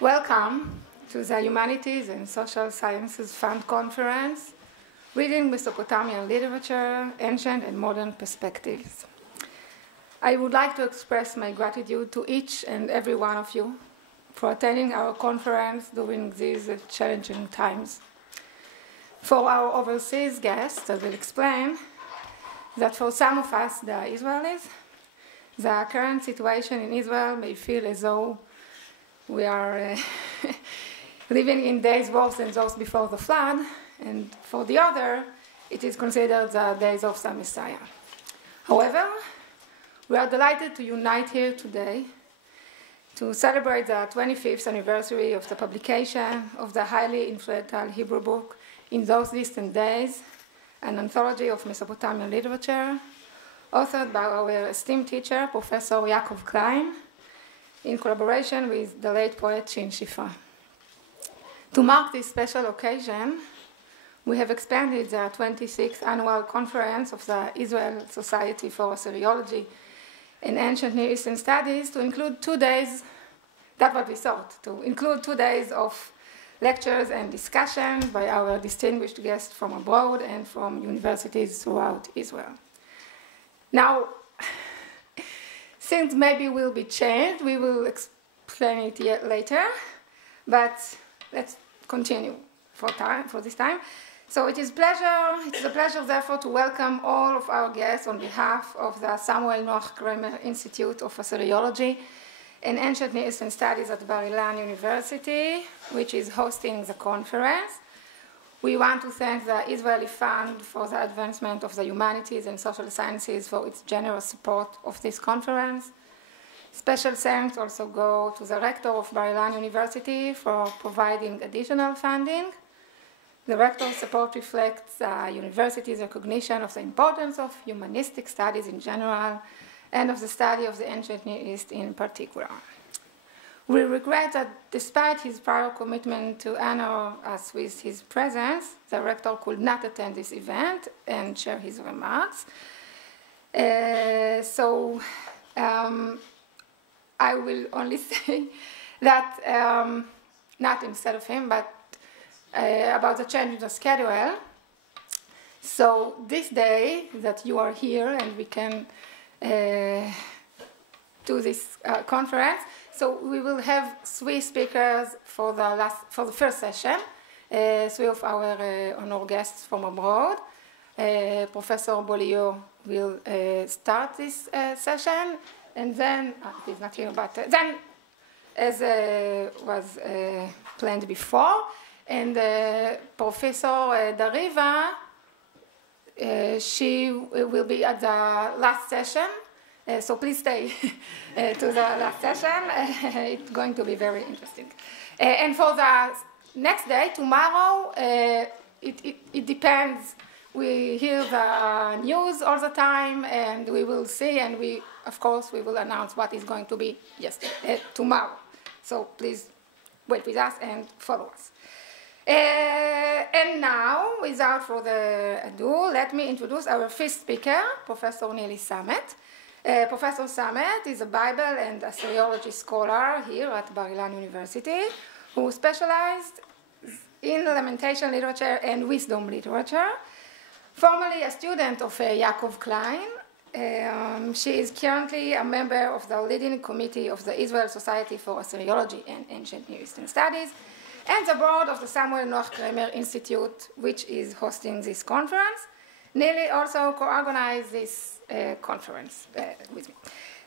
Welcome to the Humanities and Social Sciences Fund Conference, Reading Mesopotamian Literature, Ancient and Modern Perspectives. I would like to express my gratitude to each and every one of you for attending our conference during these challenging times. For our overseas guests, I will explain that for some of us, the Israelis, the current situation in Israel may feel as though we are living in days worse than those before the flood, and for the other, it is considered the days of the Messiah. However, we are delighted to unite here today to celebrate the 25th anniversary of the publication of the highly influential Hebrew book In Those Distant Days, an anthology of Mesopotamian literature, authored by our esteemed teacher, Professor Jakob in collaboration with the late poet Shin Shifra. To mark this special occasion, we have expanded the 26th annual conference of the Israel Society for Assyriology and Ancient Near Eastern Studies to include 2 days, that's what we thought, to include 2 days of lectures and discussions by our distinguished guests from abroad and from universities throughout Israel. Now, things maybe will be changed. We will explain it yet later, but let's continue for this time. So it is a pleasure, therefore, to welcome all of our guests on behalf of the Samuel Noach Kramer Institute of Assyriology and Ancient Near Eastern Studies at Ilan University, which is hosting the conference. We want to thank the Israeli Fund for the advancement of the Humanities and Social Sciences for its generous support of this conference. Special thanks also go to the rector of Ilan University for providing additional funding. The rector's support reflects the university's recognition of the importance of humanistic studies in general and of the study of the ancient Near East in particular. We regret that despite his prior commitment to honor us with his presence, the rector could not attend this event and share his remarks. So I will only say that, not instead of him, but about the change in the schedule. So this day that you are here and we can do this conference, so we will have 3 speakers for the first session, 3 of our honored guests from abroad. Professor Bolio will start this session, and then, he's not here, but then, as was planned before, and Professor Dariva, she will be at the last session. So please stay to the last session. It's going to be very interesting. And for the next day, tomorrow, it depends. We hear the news all the time, and we will see, and of course, we will announce what is going to be tomorrow. So please wait with us and follow us. And now, without further ado, let me introduce our first speaker, Professor Nili Samet. Professor Samet is a Bible and Assyriology scholar here at Ilan University who specialized in lamentation literature and wisdom literature. Formerly a student of Jakob she is currently a member of the leading committee of the Israel Society for Assyriology and Ancient Near Eastern Studies and the board of the Samuel Noach Kramer Institute, which is hosting this conference. Nili also co-organized this conference with me.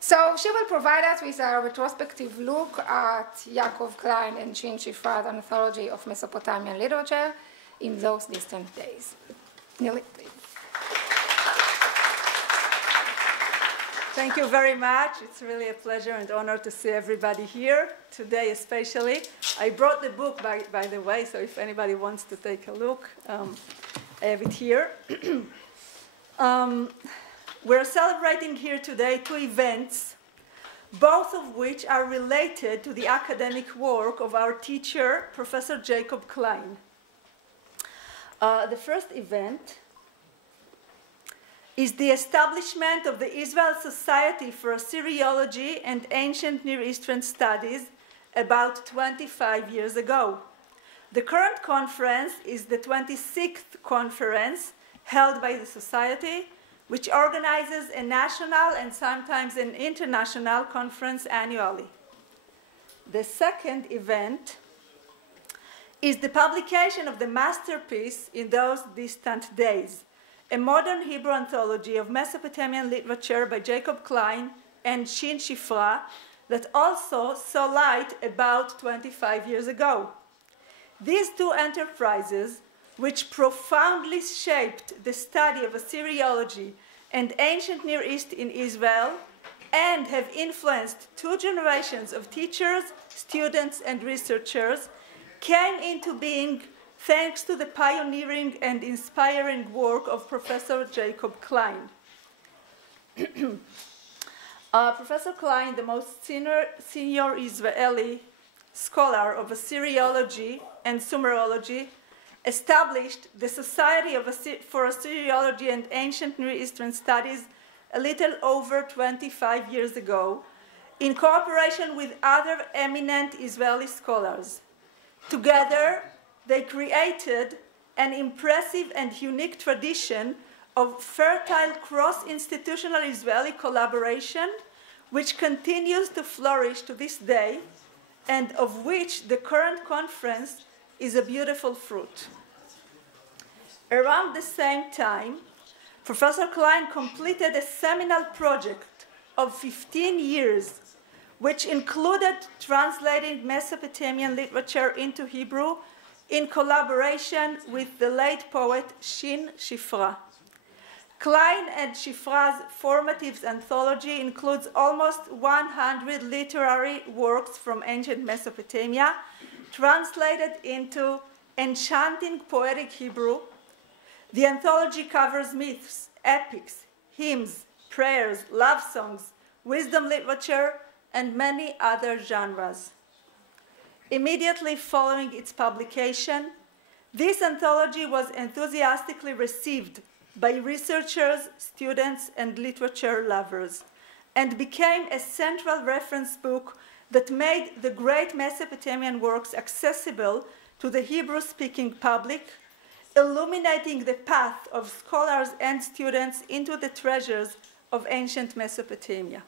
So she will provide us with a retrospective look at Jakob and Shin Shifra's Anthology of Mesopotamian Literature in Those Distant Days. Nili, please. Thank you very much. It's really a pleasure and honor to see everybody here today, especially. I brought the book, by the way, so if anybody wants to take a look, I have it here. We're celebrating here today 2 events, both of which are related to the academic work of our teacher, Professor Jakob Klein. The first event is the establishment of the Israel Society for Assyriology and Ancient Near Eastern Studies about 25 years ago. The current conference is the 26th conference held by the Society, which organizes a national and sometimes an international conference annually. The second event is the publication of the masterpiece in those distant days, a modern Hebrew anthology of Mesopotamian literature by Jacob Klein and Shin Shifra that also saw light about 25 years ago. These two enterprises, which profoundly shaped the study of Assyriology and ancient Near East in Israel, and have influenced two generations of teachers, students, and researchers, came into being thanks to the pioneering and inspiring work of Professor Jacob Klein. Professor Klein, the most senior Israeli scholar of Assyriology and Sumerology, established the Society for Assyriology and Ancient Near Eastern Studies a little over 25 years ago, in cooperation with other eminent Israeli scholars. Together, they created an impressive and unique tradition of fertile cross-institutional Israeli collaboration, which continues to flourish to this day, and of which the current conference is a beautiful fruit. Around the same time, Professor Klein completed a seminal project of 15 years, which included translating Mesopotamian literature into Hebrew in collaboration with the late poet Shin Shifra. Klein and Shifra's formative anthology includes almost 100 literary works from ancient Mesopotamia, translated into enchanting poetic Hebrew. The anthology covers myths, epics, hymns, prayers, love songs, wisdom literature, and many other genres. Immediately following its publication, this anthology was enthusiastically received by researchers, students, and literature lovers, and became a central reference book that made the great Mesopotamian works accessible to the Hebrew-speaking public, illuminating the path of scholars and students into the treasures of ancient Mesopotamia.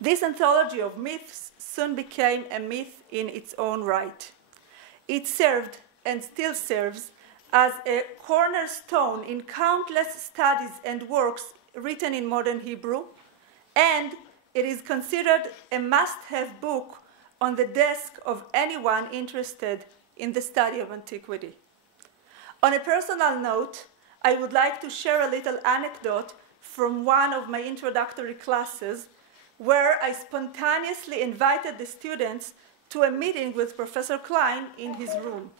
This anthology of myths soon became a myth in its own right. It served, and still serves, as a cornerstone in countless studies and works written in modern Hebrew, and it is considered a must-have book on the desk of anyone interested in the study of antiquity. On a personal note, I would like to share a little anecdote from one of my introductory classes, where I spontaneously invited the students to a meeting with Professor Klein in his room.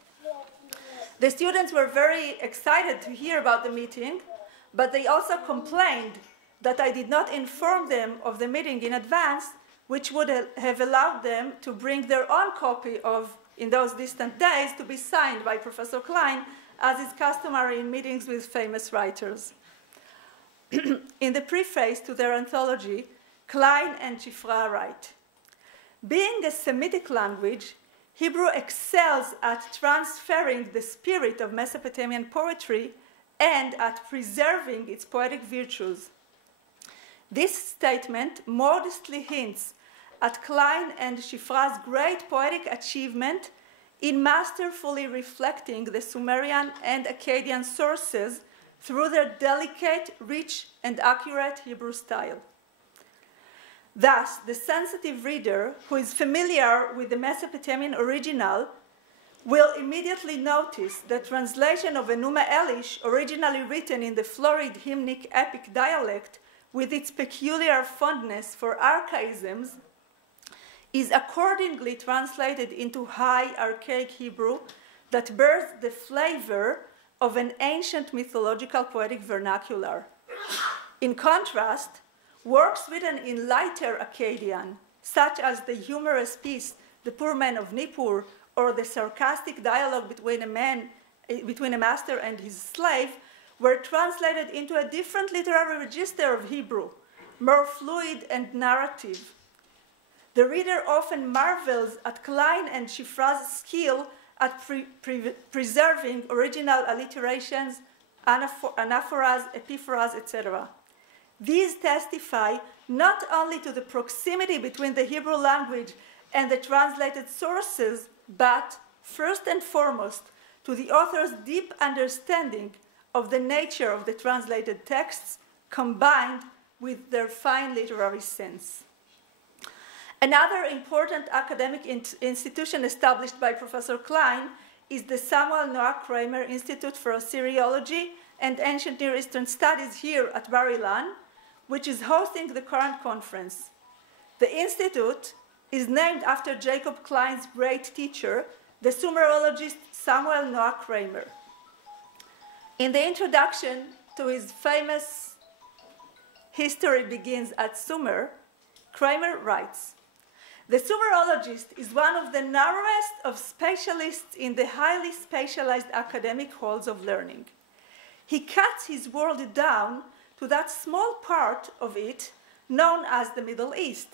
The students were very excited to hear about the meeting, but they also complained that I did not inform them of the meeting in advance, which would have allowed them to bring their own copy of In Those Distant Days to be signed by Professor Klein, as is customary in meetings with famous writers. In the preface to their anthology, Klein and Shifra write, "Being a Semitic language, Hebrew excels at transferring the spirit of Mesopotamian poetry and at preserving its poetic virtues. This statement modestly hints at Klein and Shifra's great poetic achievement in masterfully reflecting the Sumerian and Akkadian sources through their delicate, rich, and accurate Hebrew style. Thus, the sensitive reader who is familiar with the Mesopotamian original will immediately notice the translation of Enuma Elish, originally written in the florid hymnic epic dialect with its peculiar fondness for archaisms, is accordingly translated into high archaic Hebrew that bears the flavor of an ancient mythological poetic vernacular. In contrast, works written in lighter Akkadian, such as the humorous piece The Poor Man of Nippur, or the sarcastic dialogue between a master and his slave, were translated into a different literary register of Hebrew, more fluid and narrative. The reader often marvels at Klein and Shifra's skill at preserving original alliterations, anaphoras, epiphoras, etc. These testify not only to the proximity between the Hebrew language and the translated sources, but first and foremost to the author's deep understanding of the nature of the translated texts combined with their fine literary sense. Another important academic institution established by Professor Klein is the Samuel Noah Kramer Institute for Assyriology and Ancient Near Eastern Studies here at Bar Ilan, which is hosting the current conference. The institute is named after Jacob Klein's great teacher, the Sumerologist Samuel Noah Kramer. In the introduction to his famous History Begins at Sumer, Kramer writes, "The Sumerologist is one of the narrowest of specialists in the highly specialized academic halls of learning. He cuts his world down to that small part of it known as the Middle East,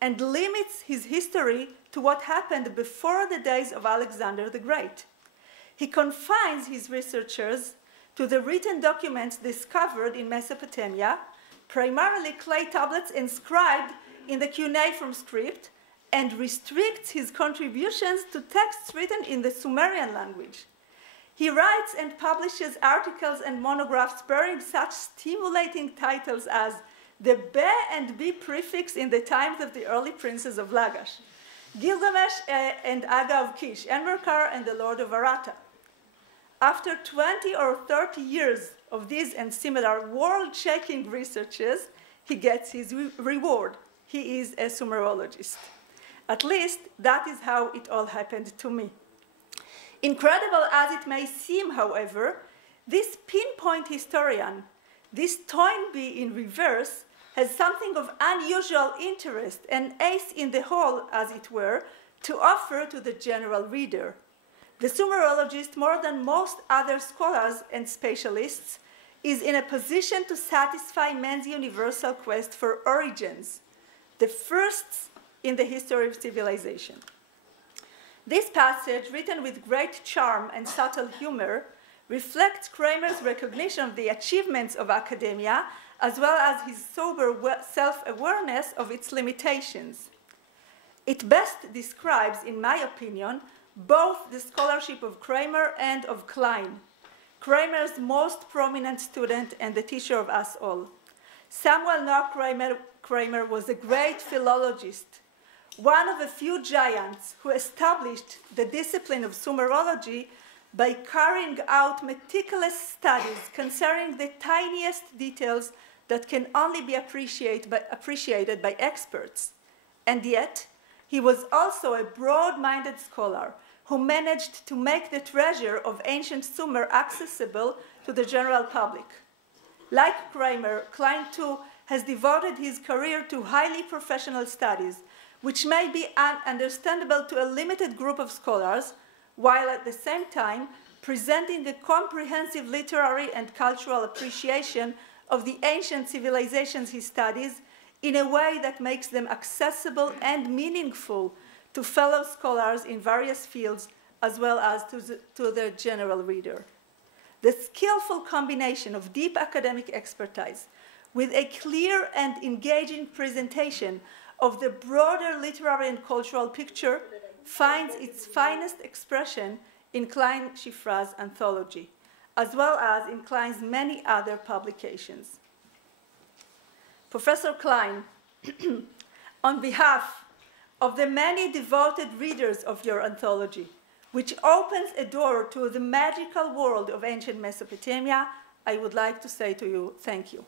and limits his history to what happened before the days of Alexander the Great. He confines his researchers to the written documents discovered in Mesopotamia, primarily clay tablets inscribed in the cuneiform script, and restricts his contributions to texts written in the Sumerian language. He writes and publishes articles and monographs bearing such stimulating titles as the Be and Be prefix in the times of the early princes of Lagash, Gilgamesh and Aga of Kish, Enmerkar and the Lord of Arata. After 20 or 30 years of these and similar world-shaking researches, he gets his reward. He is a Sumerologist. At least that is how it all happened to me. Incredible as it may seem, however, this pinpoint historian, this Toynbee in reverse, has something of unusual interest, an ace in the hole, as it were, to offer to the general reader. The Sumerologist, more than most other scholars and specialists, is in a position to satisfy man's universal quest for origins, the firsts in the history of civilization. This passage, written with great charm and subtle humor, reflects Kramer's recognition of the achievements of academia, as well as his sober self-awareness of its limitations. It best describes, in my opinion, both the scholarship of Kramer and of Klein, Kramer's most prominent student and the teacher of us all. Samuel Noah Kramer was a great philologist, one of a few giants who established the discipline of Sumerology by carrying out meticulous studies concerning the tiniest details that can only be appreciated by experts. And yet, he was also a broad-minded scholar who managed to make the treasure of ancient Sumer accessible to the general public. Like Kramer, Klein too has devoted his career to highly professional studies, which may be understandable to a limited group of scholars, while at the same time presenting a comprehensive literary and cultural appreciation of the ancient civilizations he studies in a way that makes them accessible and meaningful to fellow scholars in various fields, as well as to the general reader. The skillful combination of deep academic expertise with a clear and engaging presentation of the broader literary and cultural picture finds its finest expression in Klein Shifra's Anthology, as well as in Klein's many other publications. Professor Klein, on behalf of the many devoted readers of your anthology, which opens a door to the magical world of ancient Mesopotamia, I would like to say to you, thank you.